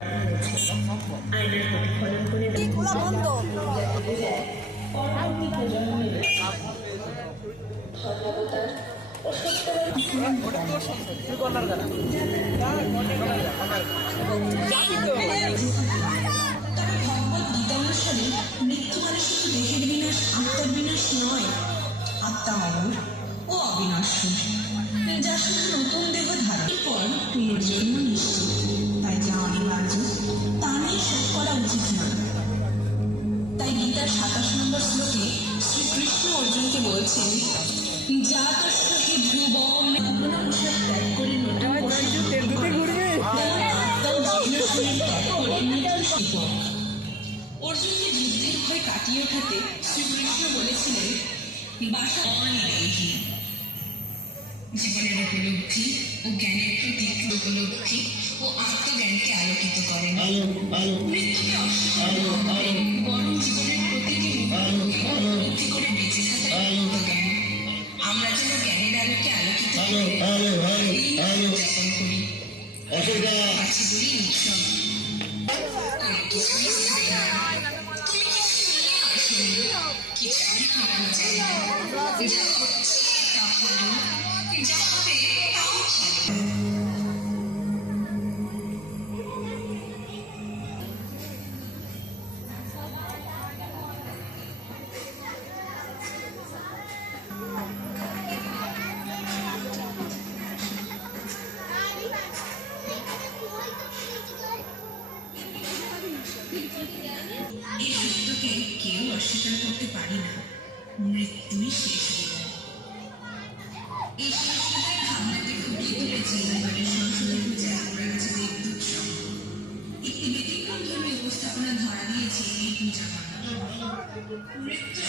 আয়নার প্রতিফলন করে পরবর্তী প্রজন্মের ধর্মাবতার ও ভগবদ্গীতানুসারে মৃত্যু মানে শুধু দেহের বিনাশ, আত্মার বিনাশ নয়। আত্মা অমর ও অবিনশ্বর, যা শুধু নতুন দেহ ধারণের পর পুনর্জন্ম নিশ্চিত। তাই যা অনিবার্য তা নিয়ে শোক করা উচিত নয়। তাই গীতার 27 নম্বর শ্লোকে শ্রীকৃষ্ণ অর্জুনকে বলছেন, জাতস্য হি ধ্রুবম পোশাক ত্যাগ করে নতুন অর্জুনকে যুদ্ধের ভয় কাটিয়ে ওঠাতে শ্রীকৃষ্ণ বলেছিলেন, বাসা অনিদেহি। জীবনের উপলব্ধি ও জ্ঞানের প্রতি উপলব্ধি ও আত্মজ্ঞানকে আলোকিত করেন। মৃত্যুকে অস্বীকার করেন, বরং জীবনের প্রতিটি উপলব্ধি করে বেঁচে থাকার আত্মজ্ঞান। আমরা যেন জ্ঞানের আলোকে আলোকিত উদযাপন করি। আছে বলি উৎসব, কোনো কিছুই স্থায়ী নয়। তুমি কিছু নিয়ে আসনি, কিছুই হারানো যায় না। যা হচ্ছে তা ভালো, যা হবে তাও ভালো। এই সত্যকে কেউ অস্বীকার করতে পারে না, মৃত্যুই শেষ বিদায়। এই শেষ বিদায় ভাবনাকে ফুটিয়ে তুলেছে এবারের সংসদে পূজায় গেছে দেবদূত সংঘ। একটি ব্যতিক্রম ধর্মী উপস্থাপনা ধরা দিয়েছে এই পূজা মালা। মৃত্যু